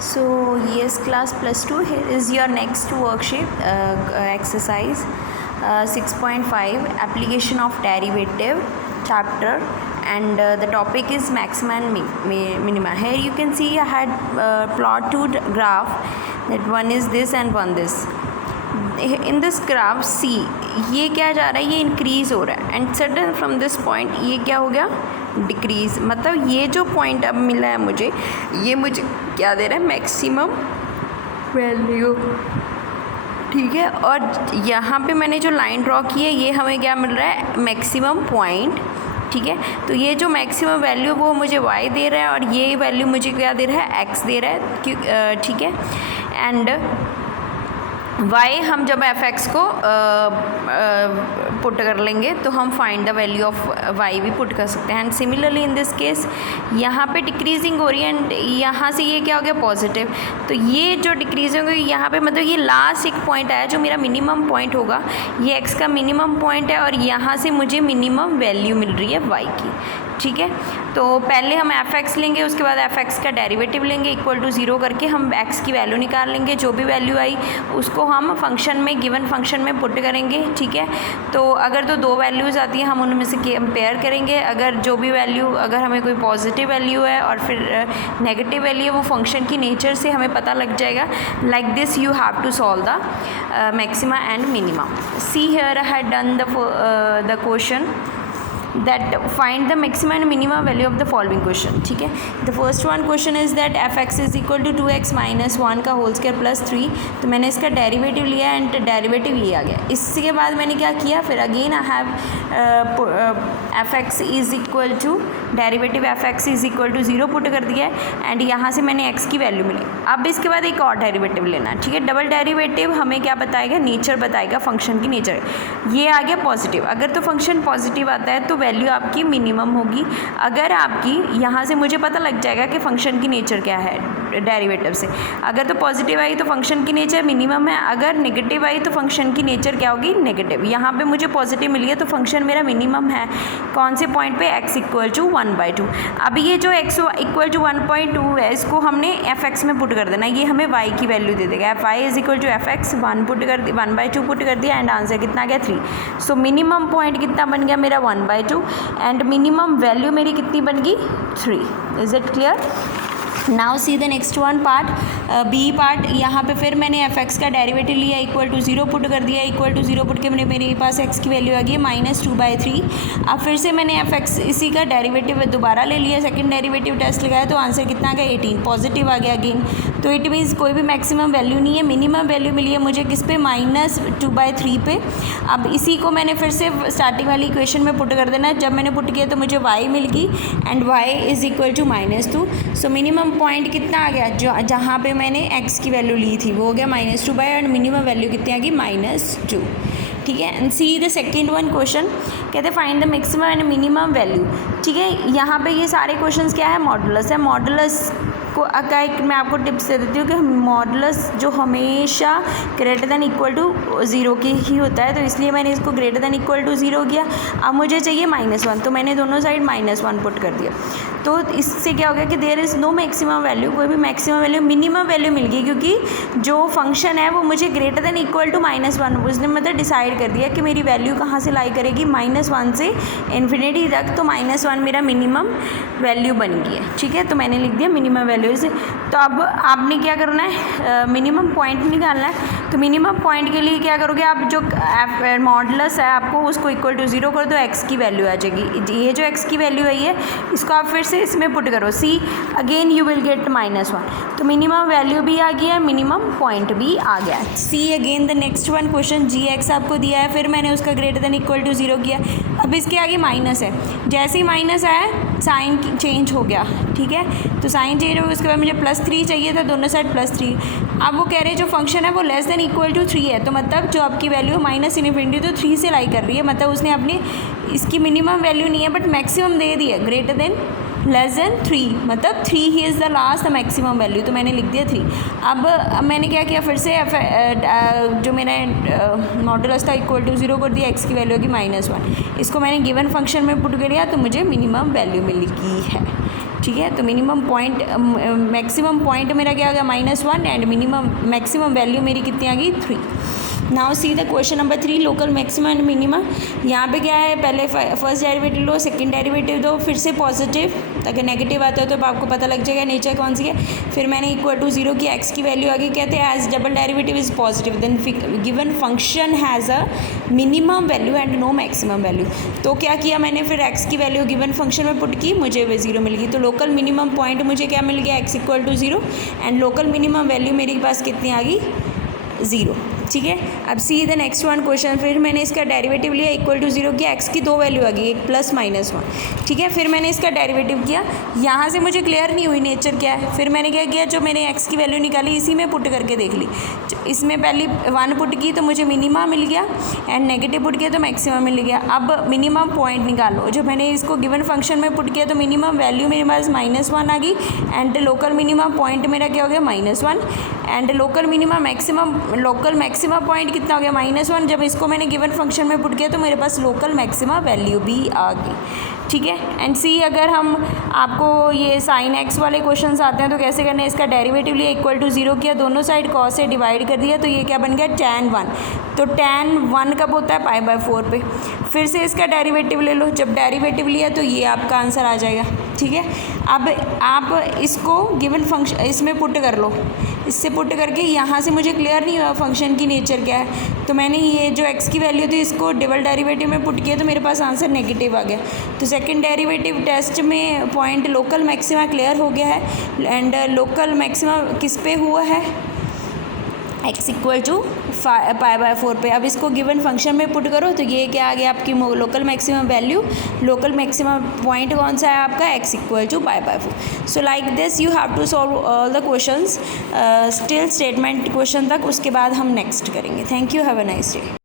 So yes class +2, here is your next worksheet exercise 6.5 application of derivative chapter, and the topic is maxima and minima. Here you can see I had plot two graph, that one is this and one this. In this graph see ये क्या जा रहा है, ये increase हो रहा है, and sudden from this point ये क्या हो गया, डिक्रीज़. मतलब ये जो पॉइंट अब मिला है मुझे, ये मुझे क्या दे रहा है, मैक्सिमम वैल्यू. ठीक है, और यहाँ पे मैंने जो लाइन ड्रॉ की है ये हमें क्या मिल रहा है, मैक्सिमम पॉइंट. ठीक है, तो ये जो मैक्सिमम वैल्यू वो मुझे y दे रहा है, और ये वैल्यू मुझे क्या दे रहा है, x दे रहा है. ठीक है, एंड y हम जब f(x) को पुट कर लेंगे तो हम find the value of y भी पुट कर सकते हैं. And similarly in this case यहाँ पे डिक्रीजिंग हो रही है, एंड यहाँ से ये क्या हो गया, पॉजिटिव. तो ये जो डिक्रीजिंग हुई यहाँ पे, मतलब ये लास्ट एक पॉइंट आया जो मेरा मिनिमम पॉइंट होगा, ये x का मिनिमम पॉइंट है, और यहाँ से मुझे मिनिमम वैल्यू मिल रही है y की. ठीक है, तो पहले हम f(x) लेंगे, उसके बाद f(x) का डेरिवेटिव लेंगे, इक्वल टू 0 करके हम x की वैल्यू निकाल लेंगे. जो भी वैल्यू आई उसको हम फंक्शन में, गिवन फंक्शन में पुट करेंगे. ठीक है, तो अगर तो दो वैल्यूज़ आती हैं हम उनमें से कंपेयर करेंगे. अगर जो भी वैल्यू, अगर हमें कोई पॉजिटिव वैल्यू है और फिर नेगेटिव वैल्यू है, वो फंक्शन की नेचर से हमें पता लग जाएगा. Like this you have to solve the maxima and minima. See here I had done the question that find the maximum and minimum value of the following question. ठीक है, the first one question is that f(x) is equal to 2x minus 1 का whole square plus 3. तो मैंने इसका derivative लिया and derivative ये आ गया. इसके बाद मैंने क्या किया, फिर again I have f(x) is equal to derivative f(x) is equal to 0 put कर दिया है, एंड यहाँ से मैंने x की वैल्यू मिली. अब इसके बाद एक और डेरिवेटिव लेना. ठीक है, डबल डेरिवेटिव हमें क्या बताएगा, नेचर बताएगा, फंक्शन की नेचर. ये आ गया पॉजिटिव. अगर तो फंक्शन पॉजिटिव आता है तो वैल्यू आपकी मिनिमम होगी. अगर आपकी यहाँ से मुझे पता लग जाएगा कि फंक्शन की नेचर क्या है डेरिवेटिव से. अगर तो पॉजिटिव आई तो फंक्शन की नेचर मिनिमम है, अगर नेगेटिव आई तो फंक्शन की नेचर क्या होगी, नेगेटिव. यहाँ पे मुझे पॉजिटिव मिली है तो फंक्शन मेरा मिनिमम है. कौन से पॉइंट पे, x इक्वल टू 1/2. अब ये जो x इक्वल टू 1/2 है, इसको हमने f(x) में पुट कर देना. ये हमें y की वैल्यू दे देगा. y is equal to f(x) 1/2 put कर दिया, एंड आंसर कितना आ गया, 3. सो मिनिमम पॉइंट कितना बन गया मेरा, 1/2, एंड मिनिमम वैल्यू मेरी कितनी बन गई, 3. Is it clear? Now see the next one part, B part. यहाँ पे फिर मैंने f(x) का डेरिवेटिव लिया, इक्वल टू 0 पुट कर दिया. इक्वल टू 0 पुट के मेरे पास x की वैल्यू आ गई -2/3. अब फिर से मैंने f(x) इसी का डेरिवेटिव दोबारा ले लिया, सेकंड डेरिवेटिव टेस्ट लगाया, तो आंसर कितना आ गया, 18. पॉजिटिव आ गया अगेन. तो इट मीन्स कोई भी मैक्सिमम वैल्यू नहीं है, मिनिमम वैल्यू मिली है मुझे किस पे, -2/3 पे. अब इसी को मैंने फिर से स्टार्टिंग वाली इक्वेशन में पुट कर देना है. जब मैंने पुट किया तो मुझे y मिल गई, and y is equal to -2. So minimum point कितना आ गया, जो जहाँ पे मैंने x की वैल्यू ली थी वो हो गया -2 एंड मिनिमम वैल्यू कितनी आ गई, -2. ठीक है, and see the second one question. कहते find the maximum and minimum value. ठीक है, यहाँ पे ये सारे क्वेश्चंस क्या है, मॉडुलस है. मॉडुलस को का एक मैं आपको टिप्स दे देती हूँ कि मॉडुलस जो हमेशा ग्रेटर दैन इक्वल टू 0 की ही होता है, तो इसलिए मैंने इसको ग्रेटर दैन इक्वल टू 0 किया. अब मुझे चाहिए -1, तो मैंने दोनों साइड -1 पुट कर दिया. तो इससे क्या हो गया कि there is no maximum value, कोई भी मैक्सिमम वैल्यू, मिनिमम वैल्यू मिल गई, क्योंकि जो फंक्शन है वो मुझे ग्रेटर दैन इक्वल टू -1, उसने मतलब डिसाइड कर दिया कि मेरी वैल्यू कहाँ से लाई करेगी, -1 से इन्फिनिटी तक. तो -1 मेरा मिनिमम वैल्यू बन गई है. ठीक है, तो मैंने लिख दिया मिनिमम वैल्यू. तो अब आपने क्या करना है, मिनिमम पॉइंट निकालना है. तो मिनिमम पॉइंट के लिए क्या करोगे आप, जो मॉडुलस है आपको उसको इक्वल टू 0 कर दो, x की वैल्यू आ जाएगी. ये जो x की वैल्यू आई है इसको आप फिर से इसमें पुट करो, see again you will get -1. तो मिनिमम वैल्यू भी आ गया, मिनिमम पॉइंट भी आ गया. See again the next one question, g(x) आपको दिया है, फिर मैंने उसका ग्रेटर देन इक्वल टू 0 किया. अब इसके आगे माइनस है, जैसे ही माइनस आया साइन चेंज हो गया. ठीक है, तो साइन चेंज हो गया, उसके बाद मुझे +3 चाहिए था, दोनों साइड +3. अब वो कह रहे हैं जो फंक्शन है वो लेस देन इक्वल टू 3 है, तो मतलब जो आपकी वैल्यू है -∞ तो 3 से लाई कर रही है. मतलब उसने अपनी, इसकी मिनिमम वैल्यू नहीं है बट मैक्सिमम दे दी है, ग्रेटर देन लेस देन 3, मतलब 3 he is the last the maximum value. तो मैंने लिख दिया 3. अब मैंने क्या किया, फिर से जो मैंने मॉडुलस था इक्वल टू 0 कर दिया, x की वैल्यू होगी -1. इसको मैंने गिवन फंक्शन में पुट कर दिया तो मुझे मिनिमम वैल्यू मिल गई है. ठीक है। तो मिनिमम पॉइंट मैक्सिमम पॉइंट मेरा क्या आ गया -1 एंड मिनिमम मैक्सिमम वैल्यू मेरी कितनी आ गई 3। Now see the question number 3 local maximum and minima. यहाँ पे क्या है, पहले फर्स्ट डेरिवेटिव लो, सेकंड डेरिवेटिव दो, फिर से पॉजिटिव, अगर नेगेटिव आता है तो आपको पता लग जाएगा नेचर कौन सी है। फिर मैंने इक्वल टू 0 की एक्स की वैल्यू आगे कहते हैं as double derivative is positive then given function has a minimum value and no maximum value. तो क्या किया मैंने, फिर एक्स की वैल्यू गिवन फंक्शन में पुट की, मुझे 0 मिल गई। तो लोकल मिनिमम पॉइंट मुझे क्या मिल गया, X equal to 0 and local minimum value मेरे पास कितनी आ गई 0। ठीक है। अब see the next one question, फिर मैंने इसका डेरिवेटिव लिया, इक्वल टू 0 किया, एक्स की 2 वैल्यू आ गई, एक प्लस -1। ठीक है। फिर मैंने इसका डेरिवेटिव किया, यहाँ से मुझे क्लियर नहीं हुई नेचर क्या है। फिर मैंने क्या किया, जो मैंने एक्स की वैल्यू निकाली इसी में पुट करके देख ली। इसमें पहली 1 पुट की तो मुझे मिनिमा मिल गया एंड नेगेटिव पुट किया तो मैक्सिमम मिल गया। अब मिनिमम पॉइंट निकालो, जब मैंने इसको गिवन फंक्शन में पुट किया तो मिनिमम वैल्यू मेरे पास -1 आ गई एंड लोकल मिनिमम पॉइंट मेरा क्या हो गया -1 एंड लोकल मैक्सिमम पॉइंट कितना हो गया -1। जब इसको मैंने गिवन फंक्शन में पुट किया तो मेरे पास लोकल मैक्सिमा वैल्यू भी आ गई। ठीक है। एंड सी अगर हम आपको ये साइन एक्स वाले क्वेश्चंस आते हैं तो कैसे करने, इसका डेरिवेटिव लिया, इक्वल टू 0 किया, दोनों साइड कॉस से डिवाइड कर दिया, तो ये क्या बन गया tan 1। तो tan 1 कब होता है π/4 पे। फिर से इसका डेरिवेटिव ले लो, जब डेरिवेटिव लिया तो ये आपका आंसर आ जाएगा। ठीक है। अब आप इसको गिवन फंक्शन इसमें पुट कर लो, इससे पुट करके यहाँ से मुझे क्लियर नहीं हुआ फंक्शन की नेचर क्या है, तो मैंने ये जो x की वैल्यू थी इसको डबल डेरिवेटिव में पुट किया तो मेरे पास आंसर नेगेटिव आ गया। तो सेकंड डेरिवेटिव टेस्ट में पॉइंट लोकल मैक्सिमा क्लियर हो गया है एंड लोकल मैक्सिमा किस पे हुआ है, x इक्वल टू π/4 पे। अब इसको गिवन फंक्शन में पुट करो तो ये क्या आ गया आपकी local maximum value, local maximum point कौन सा है आपका, x equal to π/4। So like this you have to solve all the questions till statement question तक, उसके बाद हम नेक्स्ट करेंगे। Thank you, have a nice day.